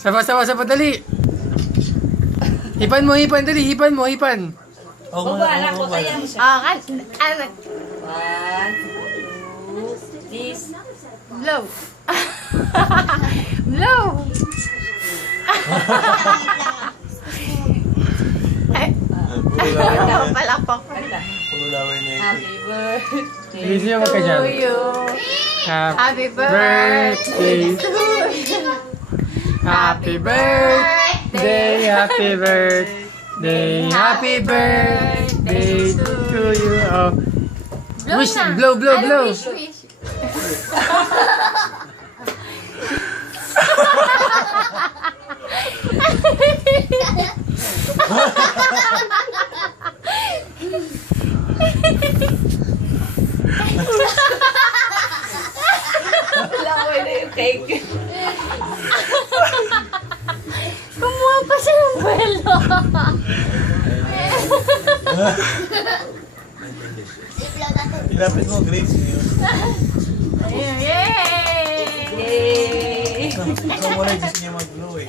Sabaw, dali. Hipan mo, dali. Hipan mo. Baba lang ko, kaya mo siya. Ano? 1, 2, please. Blow. Blow. Palakpak. Happy birthday Please yung ka dyan. To you. Happy birthday to you. Happy birthday, happy birthday, happy birthday to you. Oh. Wish, na. blow. Ano wish? Langoy na yung cake. Kumuha pa siya ng buwelo. Ilapit mo, Grace. Yay! Yay! Ikaw mo lang gusto niya mag-blow eh.